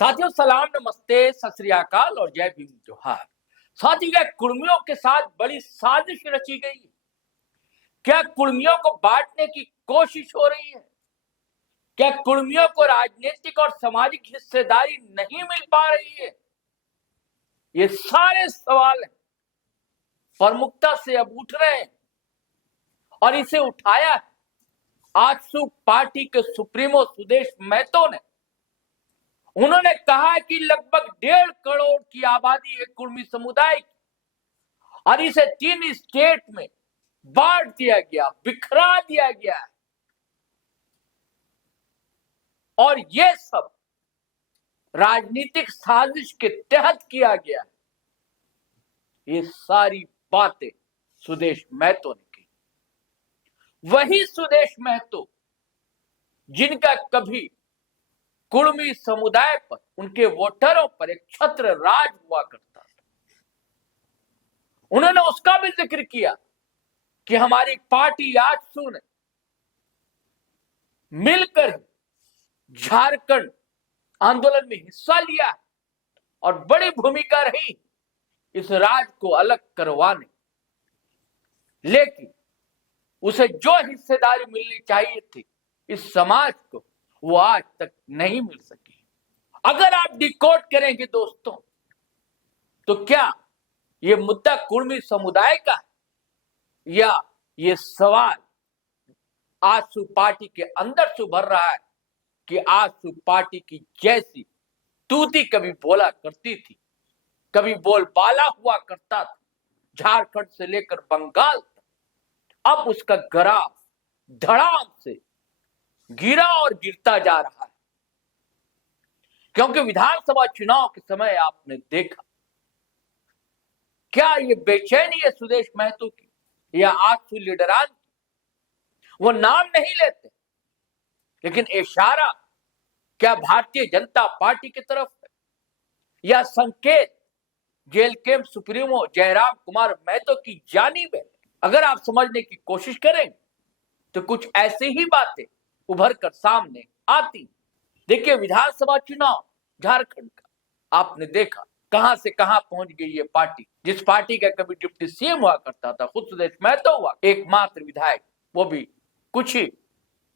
साथियों सलाम, नमस्ते, सत श्री अकाल और जय भीम जोहार। साथियों, क्या कुर्मियों के साथ बड़ी साजिश रची गई है? क्या कुर्मियों को बांटने की कोशिश हो रही है? क्या कुर्मियों को राजनीतिक और सामाजिक हिस्सेदारी नहीं मिल पा रही है? ये सारे सवाल प्रमुखता से अब उठ रहे हैं और इसे उठाया है आजसू पार्टी के सुप्रीमो सुदेश महतो ने। उन्होंने कहा कि लगभग 1.5 करोड़ की आबादी है कुर्मी समुदाय की और इसे 3 स्टेट में बांट दिया गया, बिखरा दिया गया है और ये सब राजनीतिक साजिश के तहत किया गया है। ये सारी बातें सुदेश महतो ने की। वही सुदेश महतो जिनका कभी कुर्मी समुदाय पर, उनके वोटरों पर एक छत्र राज हुआ करता था, उन्होंने उसका भी जिक्र किया कि हमारी पार्टी आजसू ने मिलकर झारखंड आंदोलन में हिस्सा लिया और बड़ी भूमिका रही इस राज को अलग करवाने, लेकिन उसे जो हिस्सेदारी मिलनी चाहिए थी इस समाज को, वो आज तक नहीं मिल सकी। अगर आप डिकोड करेंगे दोस्तों, तो क्या ये मुद्दा कुर्मी समुदाय का है या ये सवाल आजसू पार्टी के अंदर से उभर रहा है कि आजसू पार्टी की जैसी तूती कभी बोला करती थी, कभी बोलबाला हुआ करता था झारखंड से लेकर बंगाल तक, अब उसका ग्राफ धड़ाम से गिरा और गिरता जा रहा है। क्योंकि विधानसभा चुनाव के समय आपने देखा, क्या ये बेचैनी है सुदेश महतो की या आजसू लीडरान की? वो नाम नहीं लेते, लेकिन इशारा क्या भारतीय जनता पार्टी की तरफ है या संकेत jail camp supremo Jairam Kumar Mahto की जानिब है? अगर आप समझने की कोशिश करें तो कुछ ऐसी ही बातें उभर कर सामने आती। देखिए, विधानसभा चुनाव झारखंड का आपने देखा कहां से कहां पहुंच गई ये पार्टी। जिस पार्टी का कभी डिप्टी सीएम हुआ करता था, खुद सुदेश महतो हुआ एकमात्र विधायक, वो भी कुछ ही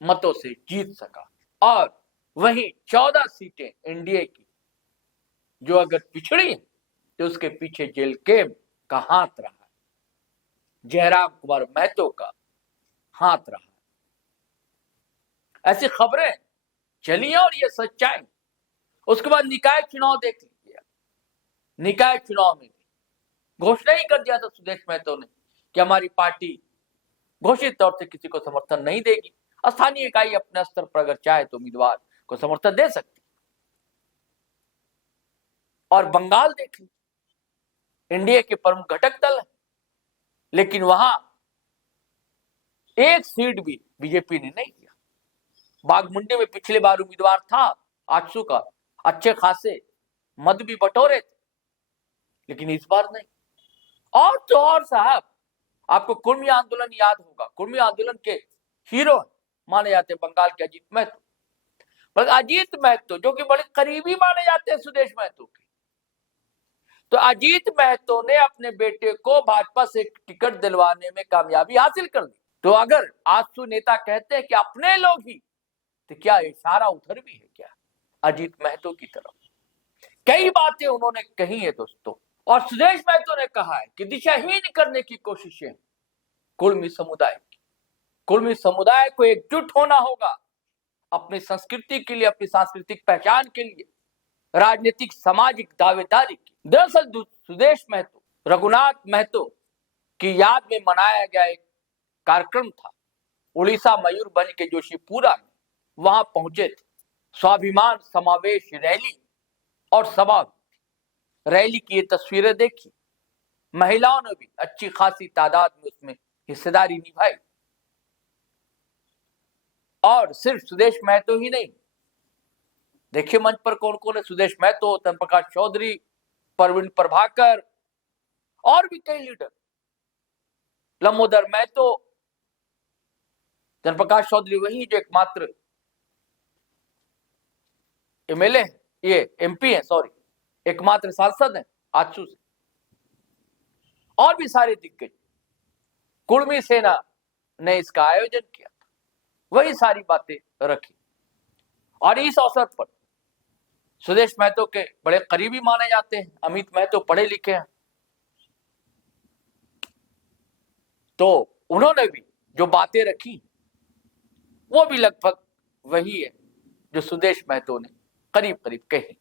मतों से जीत सका। और वहीं 14 सीटें एनडीए की जो अगर पिछड़ी तो उसके पीछे जेल कैंप का हाथ रहा है, जयराम कुमार महतो का हाथ रहा है। ऐसी खबरें चली और ये सच्चाई। उसके बाद निकाय चुनाव देख लीजिए। निकाय चुनाव में भी घोषणा ही कर दिया था सुदेश महतो ने कि हमारी पार्टी घोषित तौर से किसी को समर्थन नहीं देगी। स्थानीय इकाई अपने स्तर पर अगर चाहे तो उम्मीदवार को समर्थन दे सकती। और बंगाल देख लीजिए, एनडीए के प्रमुख घटक दल है, लेकिन वहां एक सीट भी बीजेपी ने नहीं दिया। बाघमुंडी में पिछले बार उम्मीदवार था आजसू का, अच्छे खासे मत भी बटोरे थे, लेकिन इस बार नहीं। और तो और साहब, आपको कुर्मी आंदोलन याद होगा। कुर्मी आंदोलन के हीरो माने जाते बंगाल के अजीत महतो। पर अजीत महतो जो कि बड़े करीबी माने जाते हैं सुदेश महतो के, तो अजीत महतो ने अपने बेटे को भाजपा से टिकट दिलवाने में कामयाबी हासिल कर ली। तो अगर आजसू नेता कहते हैं कि अपने लोग ही, तो क्या इशारा उधर भी है क्या अजीत महतो की तरफ? कई बातें उन्होंने कही है दोस्तों, और सुदेश महतो ने कहा है कि दिशाहीन करने की कोशिशें कुर्मी समुदाय की। कुर्मी समुदाय को एकजुट होना होगा अपनी संस्कृति के लिए, अपनी सांस्कृतिक पहचान के लिए, राजनीतिक सामाजिक दावेदारी की। दरअसल सुदेश महतो रघुनाथ महतो की याद में मनाया गया एक कार्यक्रम था उड़ीसा मयूरभंज के जोशीपुरा में। वहां पहुंचे थे, स्वाभिमान समावेश रैली और सभा। रैली की ये तस्वीरें देखी, महिलाओं ने भी अच्छी खासी तादाद में उसमें हिस्सेदारी निभाई। और सिर्फ सुदेश महतो ही नहीं, देखिए मंच पर कौन कौन है। सुदेश महतो, धर्मप्रकाश चौधरी, परवीन प्रभाकर और भी कई लीडर, लंबोदर महतो। धर्मप्रकाश चौधरी वही जो एकमात्र एमएलए ये एमपी है, सॉरी, एकमात्र सांसद है आजसू से, और भी सारे दिग्गज। कुर्मी सेना ने इसका आयोजन किया था, वही सारी बातें रखी। और इस अवसर पर सुदेश महतो के बड़े करीबी माने जाते हैं, अमित महतो पढ़े लिखे हैं, तो उन्होंने भी जो बातें रखी वो भी लगभग वही है जो सुदेश महतो ने करीब करीब कही।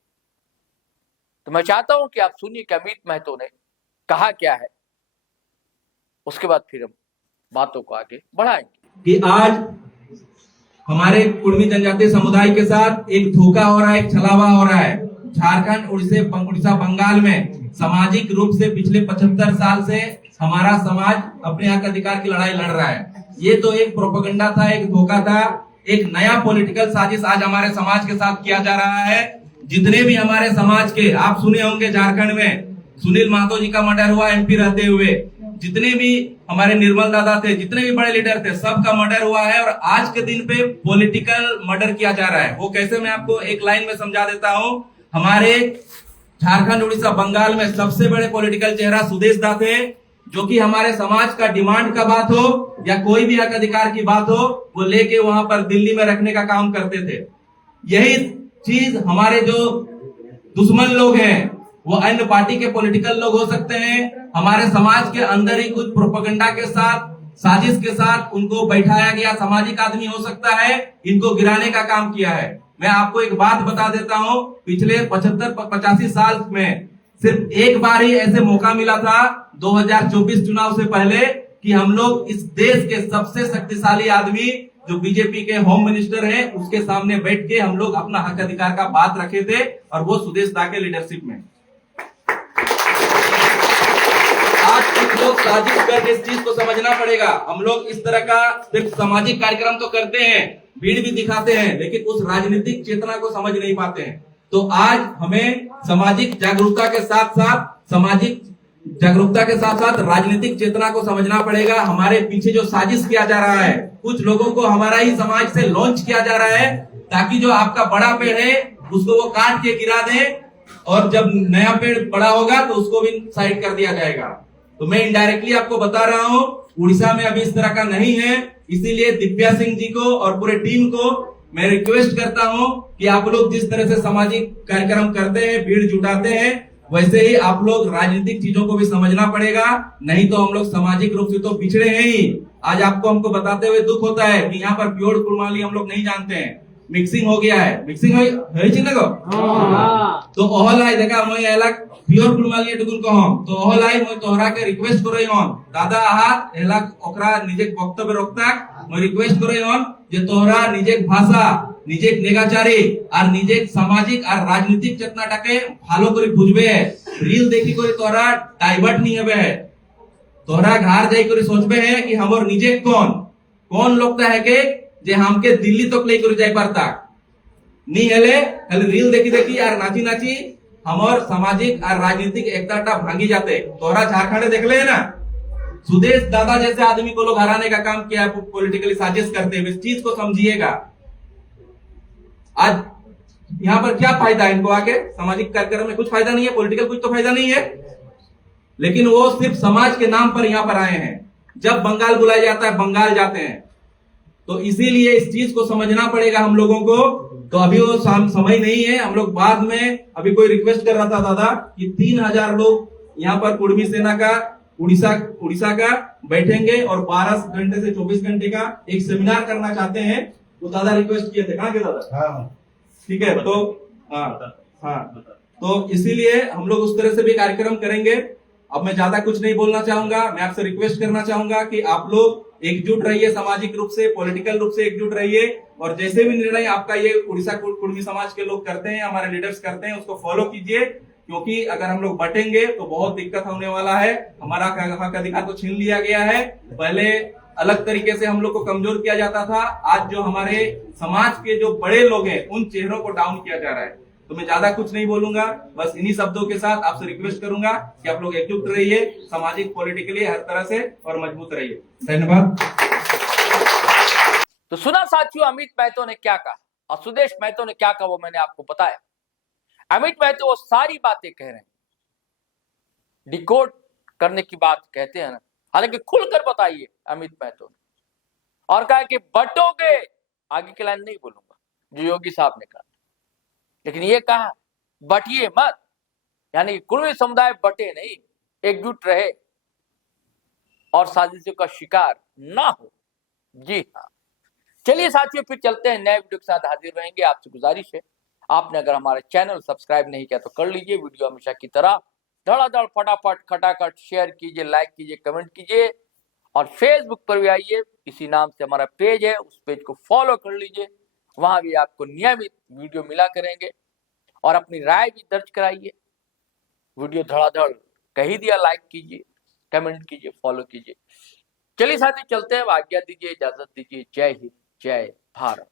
तो मैं चाहता हूं कि आप सुनिए कि अमित महतो ने कहा क्या है, उसके बाद फिर हम बातों को आगे बढ़ाएंगे। कि आज हमारे कुर्मी जनजातीय समुदाय के साथ एक धोखा हो रहा है, एक छलावा हो रहा है। झारखंड, उड़ीसा, बंगाल में सामाजिक रूप से पिछले 75 साल से हमारा समाज अपने हक अधिकार की लड़ाई लड़ रहा है। ये तो एक प्रोपेगेंडा था, एक धोखा था, एक नया पॉलिटिकल साजिश आज हमारे समाज के साथ किया जा रहा है। जितने भी हमारे समाज के, आप सुने होंगे झारखंड में सुनील महतो जी का मर्डर हुआ एमपी रहते हुए, जितने भी हमारे निर्मल दादा थे, जितने भी बड़े लीडर थे, सबका मर्डर हुआ है। और आज के दिन पे पॉलिटिकल मर्डर किया जा रहा है। वो कैसे, मैं आपको एक लाइन में समझा देता हूँ। हमारे झारखंड, उड़ीसा, बंगाल में सबसे बड़े पॉलिटिकल चेहरा सुदेश दा थे, जो कि हमारे समाज का डिमांड का बात हो या कोई भी हक अधिकार की बात हो, वो लेके वहां पर दिल्ली में रखने का काम करते थे। यही चीज हमारे जो दुश्मन लोग हैं, वो अन्य पार्टी के पॉलिटिकल लोग हो सकते हैं, हमारे समाज के अंदर ही कुछ प्रोपेगेंडा के साथ, साजिश के साथ उनको बैठाया गया सामाजिक आदमी हो सकता है, इनको गिराने का काम किया है। मैं आपको एक बात बता देता हूँ, पिछले 85 साल में सिर्फ एक बार ही ऐसे मौका मिला था 2024 चुनाव से पहले कि हम लोग इस देश के सबसे शक्तिशाली आदमी जो बीजेपी के होम मिनिस्टर हैं, उसके सामने बैठ के हम लोग अपना हक अधिकार का बात रखे थे, और वो सुदेश दा के लीडरशिप में। आज कुछ लोग साजिश कर, इस चीज को समझना पड़ेगा। हम लोग इस तरह का सिर्फ सामाजिक कार्यक्रम तो करते हैं, भीड़ भी दिखाते हैं, लेकिन उस राजनीतिक चेतना को समझ नहीं पाते हैं। तो आज हमें सामाजिक जागरूकता के साथ राजनीतिक चेतना को समझना पड़ेगा। हमारे पीछे जो साजिश किया जा रहा है, कुछ लोगों को हमारा ही समाज से लॉन्च किया जा रहा है, ताकि जो आपका बड़ा पेड़ है उसको वो काट के गिरा दे, और जब नया पेड़ बड़ा होगा तो उसको भी साइड कर दिया जाएगा। तो मैं इनडायरेक्टली आपको बता रहा हूँ, उड़ीसा में अभी इस तरह का नहीं है। इसीलिए दिव्या सिंह जी को और पूरे टीम को मैं रिक्वेस्ट करता हूँ कि आप लोग जिस तरह से सामाजिक कार्यक्रम करते हैं, भीड़ जुटाते हैं, वैसे ही आप लोग राजनीतिक चीजों को भी समझना पड़ेगा, नहीं तो हम लोग सामाजिक रूप से तो पिछड़े हैं ही। आज आपको हमको बताते हुए दुख होता है कि यहाँ पर प्योर कुर्माली हम लोग नहीं जानते हैं, मिक्सिंग हो गया है। मिक्सिंग हो तो ओहलाई देखा मैं एलाक प्योर कुर्माली टुकुन कहम तो ओहलाई मैं तोहरा के रिक्वेस्ट करई हन दादा आहा एलाक ओकरा निजे वक्तव्य रखता मैं रिक्वेस्ट करई हन जे तोहरा निजे भाषा, निजे नेगाचारी और निजे सामाजिक और राजनीतिक चेतनाटाके भालो करे बुझबे, रील देखी करे तोहरा डाइवर्ट नहीं हेबे है, तोहरा घर जाई करे सोचबे है कि हमर निजे कौन लोगता है के जे हमके दिल्ली तक ले कर जाई पारता नी हेले खाली रील देखी और नाची हमर सामाजिक और राजनीतिक एकता भांगी जाते। तोहरा झारखंड देख ले ना, सुदेश दादा जैसे आदमी को लोग हराने का काम किया, पॉलिटिकली साजिश करते हुए। इस चीज को समझिएगा। आज यहाँ पर क्या फायदा है इनको आके, सामाजिक कार्यक्रम में कुछ फायदा नहीं है, पॉलिटिकल कुछ तो फायदा नहीं है, लेकिन वो सिर्फ समाज के नाम पर यहाँ पर आए हैं। जब बंगाल बुलाया जाता है बंगाल जाते हैं। तो इसीलिए इस चीज को समझना पड़ेगा हम लोगों को। तो अभी वो समय नहीं है, हम लोग बाद में, अभी कोई रिक्वेस्ट कर रहा था दादा कि 3000 लोग यहाँ पर कुर्मी सेना का उड़ीसा का बैठेंगे और 12 घंटे से 24 घंटे का एक सेमिनार करना चाहते हैं। वो दादा रिक्वेस्ट किए थे, कहाँ के दादा? ठीक है, तो हाँ, तो इसीलिए हम लोग उस तरह से भी कार्यक्रम करेंगे। अब मैं ज्यादा कुछ नहीं बोलना चाहूंगा। मैं आपसे रिक्वेस्ट करना चाहूंगा कि आप लोग एकजुट रहिए, सामाजिक रूप से, पॉलिटिकल रूप से एकजुट रहिए, और जैसे भी निर्णय आपका ये उड़ीसा कुर्मी समाज के लोग करते हैं, हमारे लीडर्स करते हैं, उसको फॉलो कीजिए। क्योंकि अगर हम लोग बटेंगे तो बहुत दिक्कत होने वाला है। हमारा हक अधिकार तो छीन लिया गया है। पहले अलग तरीके से हम लोग को कमजोर किया जाता था, आज जो हमारे समाज के जो बड़े लोग हैं उन चेहरों को डाउन किया जा रहा है। तो मैं ज्यादा कुछ नहीं बोलूंगा, बस इन्हीं शब्दों के साथ आपसे रिक्वेस्ट करूंगा कि आप लोग एकजुट रहिए, सामाजिक पॉलिटिकली हर तरह से, और मजबूत रहिए। धन्यवाद। तो सुना साथियों, अमित महतो ने क्या कहा और सुदेश महतो ने क्या कहा, वो मैंने आपको बताया। अमित महतो वो सारी बातें कह रहे हैं, डिकोड करने की बात कहते हैं ना, हालांकि खुलकर बताइए अमित महतो ने, और कहा कि बटोगे, आगे की लाइन नहीं बोलूंगा जो योगी साहब ने कहा, लेकिन ये कहा बटिए मत, यानी कुर्मी समुदाय बटे नहीं, एकजुट रहे और साजिशों का शिकार ना हो। जी हाँ, चलिए साथियों फिर चलते हैं, नए वीडियो के साथ हाजिर रहेंगे। आपसे गुजारिश है, आपने अगर हमारा चैनल सब्सक्राइब नहीं किया तो कर लीजिए। वीडियो हमेशा की तरह धड़ाधड़ फटाफट खटाखट शेयर कीजिए, लाइक कीजिए, कमेंट कीजिए, और फेसबुक पर भी आइए, इसी नाम से हमारा पेज है, उस पेज को फॉलो कर लीजिए, वहां भी आपको नियमित वीडियो मिला करेंगे, और अपनी राय भी दर्ज कराइए। वीडियो धड़ाधड़ कही दिया, लाइक कीजिए, कमेंट कीजिए, फॉलो कीजिए। चलिए साथी चलते हैं, आज्ञा दीजिए, इजाजत दीजिए। जय हिंद, जय भारत।